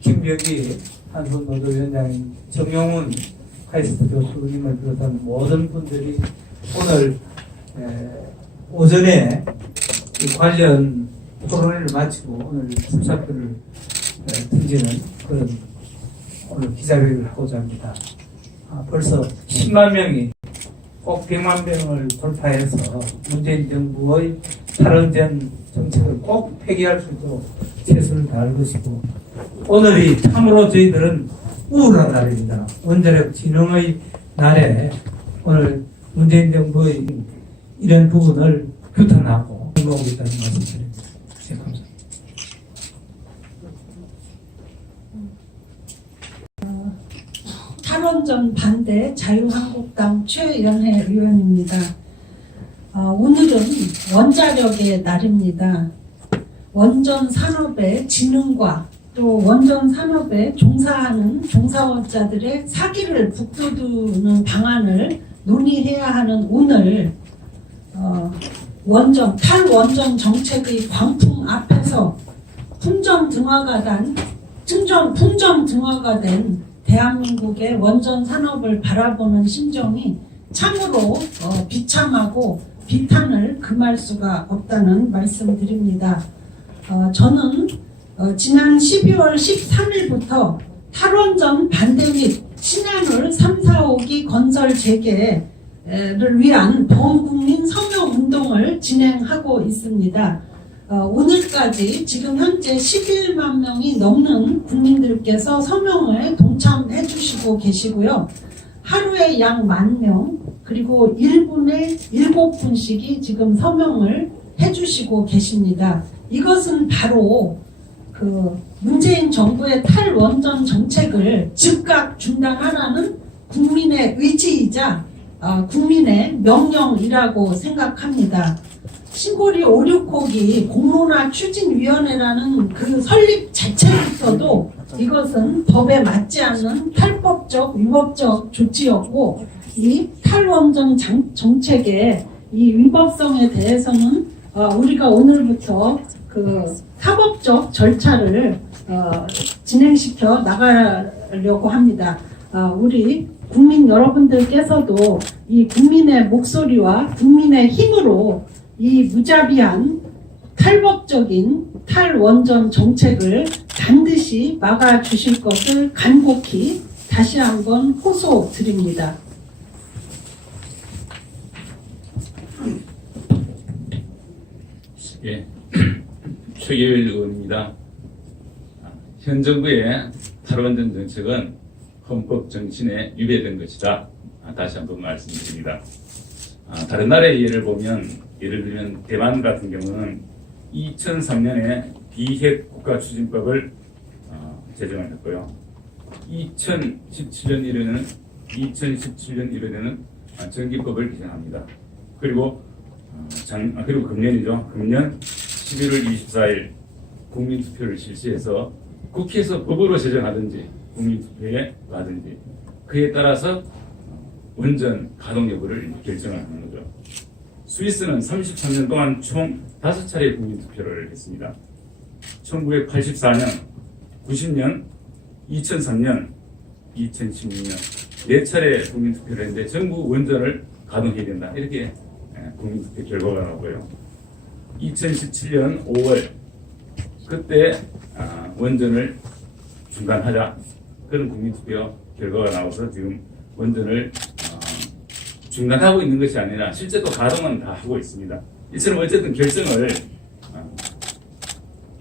김병기 한국노조위원장님, 정용훈 카이스트 교수님을 비롯한 모든 분들이 오늘 오전에 이 관련 토론회를 마치고 오늘 출사표를 던지는 그런 오늘 기자회견을 하고자 합니다. 벌써 10만 명이 꼭 100만 명을 돌파해서 문재인 정부의 탈원전 정책을 꼭 폐기할 수 있도록 최선을 다할 것이고, 오늘이 참으로 저희들은 우울한 날입니다. 원자력 진흥의 날에 오늘 문재인 정부의 이런 부분을 규탄하고 행동하고 있다는 말씀드립니다. 네, 감사합니다. 탈원전 반대 자유한국당 최연혜 의원입니다. 오늘은 원자력의 날입니다. 원전 산업의 진흥과 또 원전 산업에 종사하는 종사원자들의 사기를 북돋우는 방안을 논의해야 하는 오늘 탈원전 정책의 광풍 앞에서 풍전 등화가 된 대한민국의 원전 산업을 바라보는 심정이 참으로 비참하고 비탄을 금할 수가 없다는 말씀드립니다. 저는 지난 12월 13일부터 탈원전 반대 및 신한울 3, 4호기 건설 재개를 위한 범국민 서명 운동을 진행하고 있습니다. 오늘까지 지금 현재 11만 명이 넘는 국민들께서 서명에 동참해 주시고 계시고요. 하루에 약 10,000명, 그리고 1분에 7분씩이 지금 서명을 해주시고 계십니다. 이것은 바로 문재인 정부의 탈원전 정책을 즉각 중단하라는 국민의 의지이자 국민의 명령이라고 생각합니다. 신고리 5,6호기 공론화 추진위원회라는 그 설립 자체부터도 이것은 법에 맞지 않는 탈법적, 위법적 조치였고, 이 탈원전 정책의 이 위법성에 대해서는 우리가 오늘부터 사법적 절차를 진행시켜 나가려고 합니다. 우리 국민 여러분들께서도 이 국민의 목소리와 국민의 힘으로 이 무자비한 탈법적인 탈원전 정책을 반드시 막아주실 것을 간곡히 다시 한번 호소드립니다. 예, 최계일 의원입니다. 현 정부의 탈원전 정책은 헌법 정신에 위배된 것이다. 다시 한번 말씀드립니다. 다른 나라의 예를 들면 대만 같은 경우는 2003년에 비핵 국가추진법을 제정을 했고요. 2017년 1회는 전기법을 개정합니다. 그리고 금년이죠. 금년 11월 24일 국민투표를 실시해서 국회에서 법으로 제정하든지 국민투표에 가든지 그에 따라서 원전 가동 여부를 결정하는 거죠. 스위스는 33년 동안 총 5차례 국민투표를 했습니다. 1984년, 90년, 2003년, 2016년 4차례 국민투표를 했는데 전부 원전을 가동해야 된다. 이렇게 국민투표 결과가 나오고요. 2017년 5월 그때 원전을 중단하자. 그런 국민투표 결과가 나와서 지금 원전을 중단하고 있는 것이 아니라 실제로 가동은 다 하고 있습니다. 이처럼 어쨌든 결정을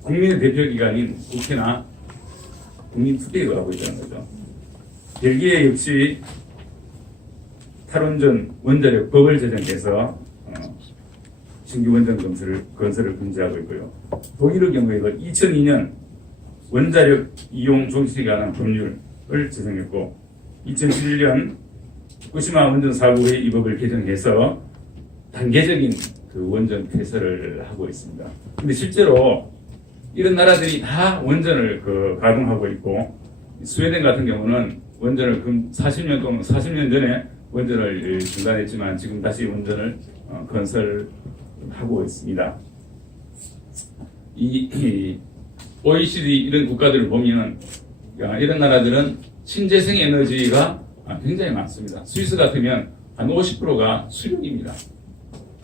국민의 대표기관인 국회나 국민투표가 하고 있다는 거죠. 벨기에 역시 탈원전 원자력 법을 제정해서 신규 원전 건설을 금지하고 있고요. 독일의 경우에도 2002년 원자력 이용 종식에 관한 법률을 제정했고 2011년 후쿠시마 원전 사고 후에 이 법을 개정해서 단계적인 원전 폐쇄를 하고 있습니다. 근데 실제로 이런 나라들이 다 원전을 가동하고 있고, 스웨덴 같은 경우는 원전을 40년 전에 원전을 중단했지만 지금 다시 원전을 건설하고 있습니다. 이 OECD 이런 국가들을 보면 이런 나라들은 신재생 에너지가 굉장히 많습니다. 스위스 같으면 한 50%가 수력입니다.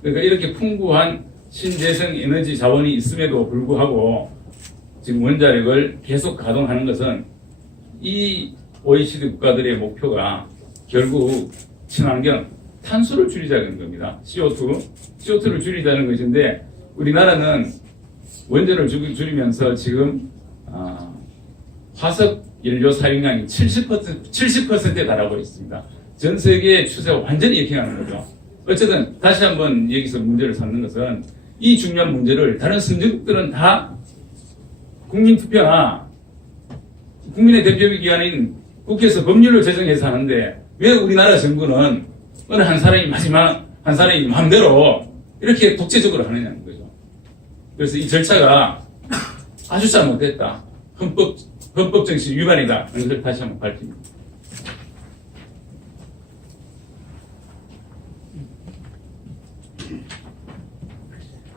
그러니까 이렇게 풍부한 신재생 에너지 자원이 있음에도 불구하고 지금 원자력을 계속 가동하는 것은 이 OECD 국가들의 목표가 결국 친환경, 탄소를 줄이자는 겁니다. CO2를 줄이자는 것인데 우리나라는 원전을 줄이면서 지금 화석 연료 사용량이 70%에 달하고 있습니다. 전 세계의 추세와 완전히 역행하는 거죠. 어쨌든 다시 한번 여기서 문제를 삼는 것은 이 중요한 문제를 다른 선진국들은 다 국민투표나 국민의 대표기관인 국회에서 법률을 제정해서 하는데 왜 우리나라 정부는 어느 한 사람이 한 사람이 마음대로 이렇게 독재적으로 하느냐는 거죠. 그래서 이 절차가 아주 잘못됐다. 헌법 정신 위반이다. 하는 것을 다시 한번 밝힙니다.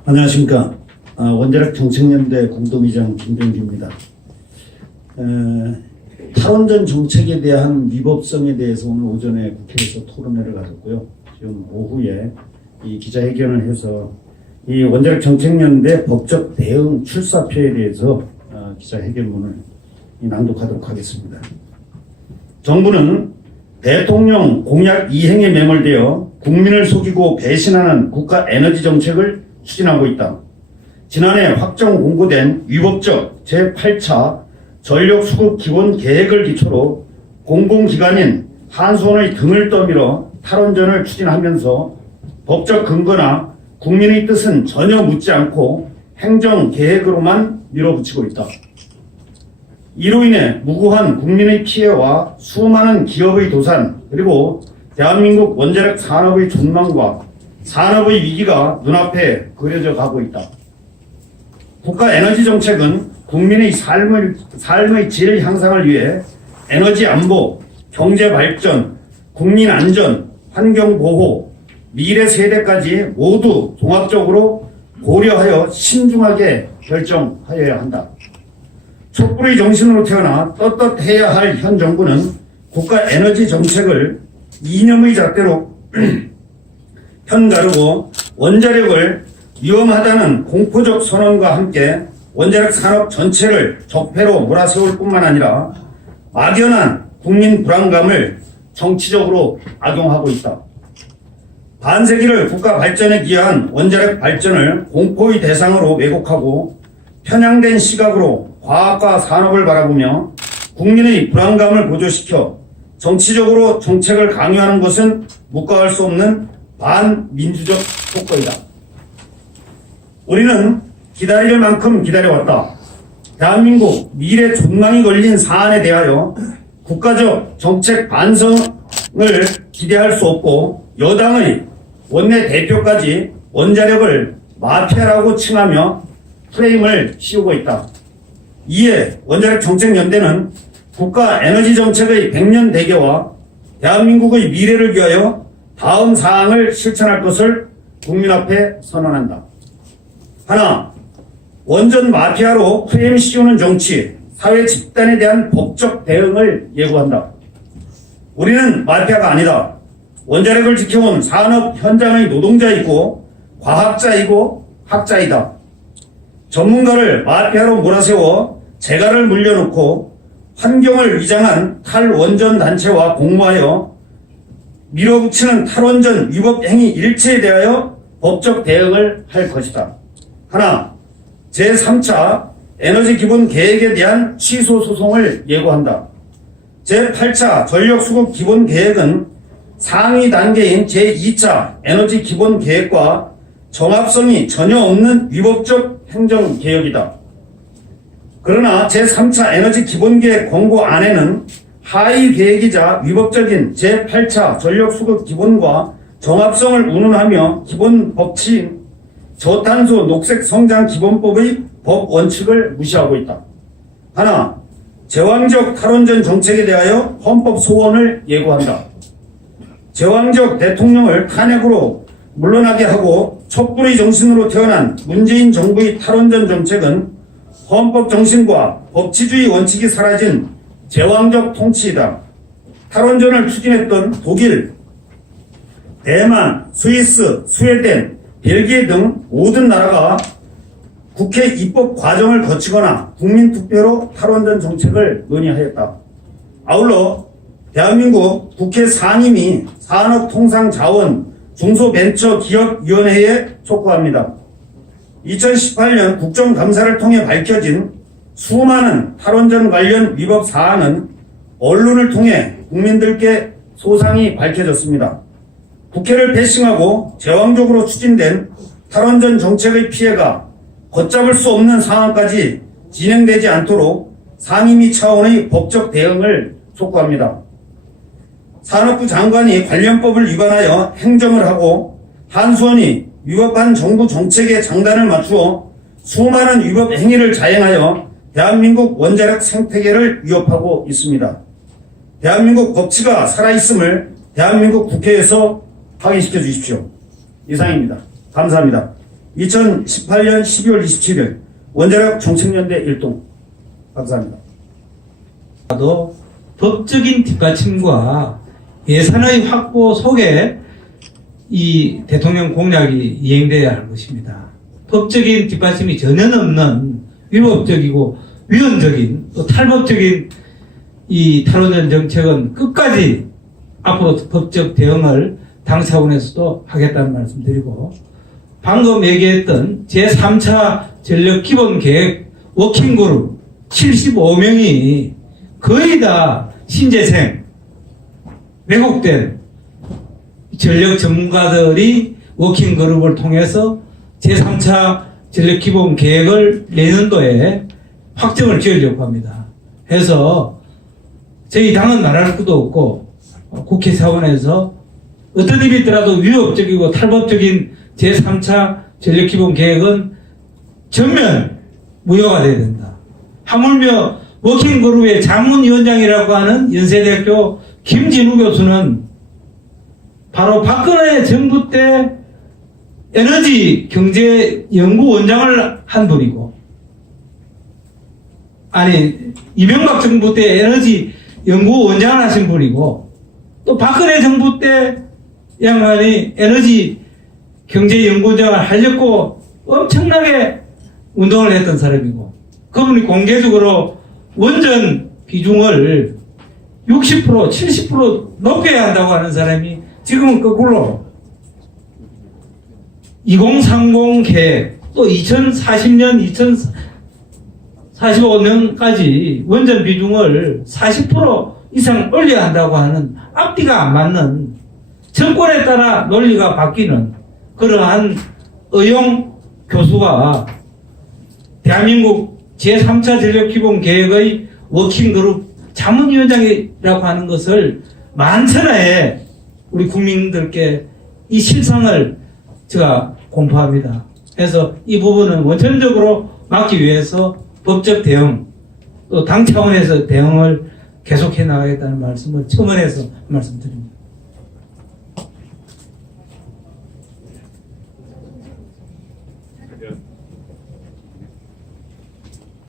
안녕하십니까. 원자력 정책연대 공동의장 김병기입니다. 탈원전 정책에 대한 위법성에 대해서 오늘 오전에 국회에서 토론회를 가졌고요. 지금 오후에 이 기자회견을 해서 이 원자력 정책연대 법적 대응 출사표에 대해서 기자회견문을 낭독하도록 하겠습니다. 정부는 대통령 공약 이행에 매몰되어 국민을 속이고 배신하는 국가 에너지 정책을 추진하고 있다. 지난해 확정 공고된 위법적 제8차 전력수급 기본 계획을 기초로 공공기관인 한수원의 등을 떠밀어 탈원전을 추진하면서 법적 근거나 국민의 뜻은 전혀 묻지 않고 행정계획으로만 밀어붙이고 있다. 이로 인해 무고한 국민의 피해와 수많은 기업의 도산 그리고 대한민국 원자력 산업의 전망과 산업의 위기가 눈앞에 그려져 가고 있다. 국가 에너지 정책은 국민의 삶의 질 향상을 위해 에너지 안보, 경제 발전, 국민 안전, 환경 보호, 미래 세대까지 모두 종합적으로 고려하여 신중하게 결정하여야 한다. 촛불의 정신으로 태어나 떳떳해야 할 현 정부는 국가 에너지 정책을 이념의 잣대로 편가르고 원자력을 위험하다는 공포적 선언과 함께 원자력 산업 전체를 적폐로 몰아세울 뿐만 아니라 막연한 국민 불안감을 정치적으로 악용하고 있다. 반세기를 국가 발전에 기여한 원자력 발전을 공포의 대상으로 왜곡하고 편향된 시각으로 과학과 산업을 바라보며 국민의 불안감을 고조시켜 정치적으로 정책을 강요하는 것은 묵과할 수 없는 반민주적 속거이다. 우리는 기다릴 만큼 기다려왔다. 대한민국 미래 존망이 걸린 사안에 대하여 국가적 정책 반성을 기대할 수 없고 여당의 원내 대표까지 원자력을 마피아라고 칭하며 프레임을 씌우고 있다. 이에 원자력 정책연대는 국가 에너지 정책의 100년 대계와 대한민국의 미래를 위하여 다음 사항을 실천할 것을 국민 앞에 선언한다. 하나, 원전 마피아로 프레임 씌우는 정치, 사회 집단에 대한 법적 대응을 예고한다. 우리는 마피아가 아니다. 원자력을 지켜온 산업 현장의 노동자이고 과학자이고 학자이다. 전문가를 마피아로 몰아세워 재갈을 물려놓고 환경을 위장한 탈원전 단체와 공모하여 밀어붙이는 탈원전 위법 행위 일체에 대하여 법적 대응을 할 것이다. 하나, 제3차 에너지 기본 계획에 대한 취소 소송을 예고한다. 제8차 전력 수급 기본 계획은 상위 단계인 제2차 에너지 기본 계획과 정합성이 전혀 없는 위법적 행정 개혁이다. 그러나 제3차 에너지 기본 계획 권고 안에는 하위 계획이자 위법적인 제8차 전력 수급 기본과 정합성을 운운하며 기본 법칙인 저탄소 녹색 성장 기본법의 법 원칙을 무시하고 있다. 하나, 제왕적 탈원전 정책에 대하여 헌법 소원을 예고한다. 제왕적 대통령을 탄핵으로 물러나게 하고 촛불의 정신으로 태어난 문재인 정부의 탈원전 정책은 헌법 정신과 법치주의 원칙이 사라진 제왕적 통치이다. 탈원전을 추진했던 독일, 대만, 스위스, 스웨덴, 벨기에 등 모든 나라가 국회 입법 과정을 거치거나 국민투표로 탈원전 정책을 논의하였다. 아울러 대한민국 국회 상임위 산업통상자원 중소벤처기업위원회에 촉구합니다. 2018년 국정감사를 통해 밝혀진 수많은 탈원전 관련 위법 사안은 언론을 통해 국민들께 소상히 밝혀졌습니다. 국회를 배신하고 제왕적으로 추진된 탈원전 정책의 피해가 걷잡을 수 없는 상황까지 진행되지 않도록 상임위 차원의 법적 대응을 촉구합니다. 산업부 장관이 관련법을 위반하여 행정을 하고 한수원이 위법한 정부 정책에 장단을 맞추어 수많은 위법 행위를 자행하여 대한민국 원자력 생태계를 위협하고 있습니다. 대한민국 법치가 살아있음을 대한민국 국회에서 확인시켜 주십시오. 이상입니다. 감사합니다. 2018년 12월 27일 원자력 정책연대 일동. 감사합니다. 또 법적인 뒷받침과 예산의 확보 속에 이 대통령 공약이 이행되어야 할 것입니다. 법적인 뒷받침이 전혀 없는 위법적이고 위헌적인 또 탈법적인 이 탈원전 정책은 끝까지 앞으로 법적 대응을 당 차원에서도 하겠다는 말씀 드리고, 방금 얘기했던 제3차 전력기본계획 워킹그룹 75명이 거의 다 신재생, 왜곡된 전력 전문가들이 워킹그룹을 통해서 제3차 전력기본계획을 내년도에 확정을 지으려고 합니다. 해서 저희 당은 말할 것도 없고 국회 차원에서 어떤 일이 있더라도 위협적이고 탈법적인 제3차 전력기본계획은 전면 무효가 돼야 된다. 하물며 워킹그룹의 자문위원장이라고 하는 연세대학교 김진우 교수는 바로 박근혜 정부 때 에너지 경제 연구원장을 한 분이고, 아니 이명박 정부 때 에너지 연구원장을 하신 분이고, 또 박근혜 정부 때 양반이 에너지 경제 연구원장을 하려고 엄청나게 운동을 했던 사람이고, 그분이 공개적으로 원전 비중을 60%, 70% 높여야 한다고 하는 사람이 지금은 거꾸로 2030 계획, 또 2040년, 2045년까지 원전 비중을 40% 이상 올려야 한다고 하는 앞뒤가 안 맞는, 정권에 따라 논리가 바뀌는 그러한 의용 교수가 대한민국 제3차 전력기본계획의 워킹그룹 자문위원장이라고 하는 것을 만천하에 우리 국민들께 이 실상을 제가 공포합니다. 그래서 이 부분은 원천적으로 막기 위해서 법적 대응, 또 당 차원에서 대응을 계속해 나가겠다는 말씀을 첨언해서 말씀드립니다.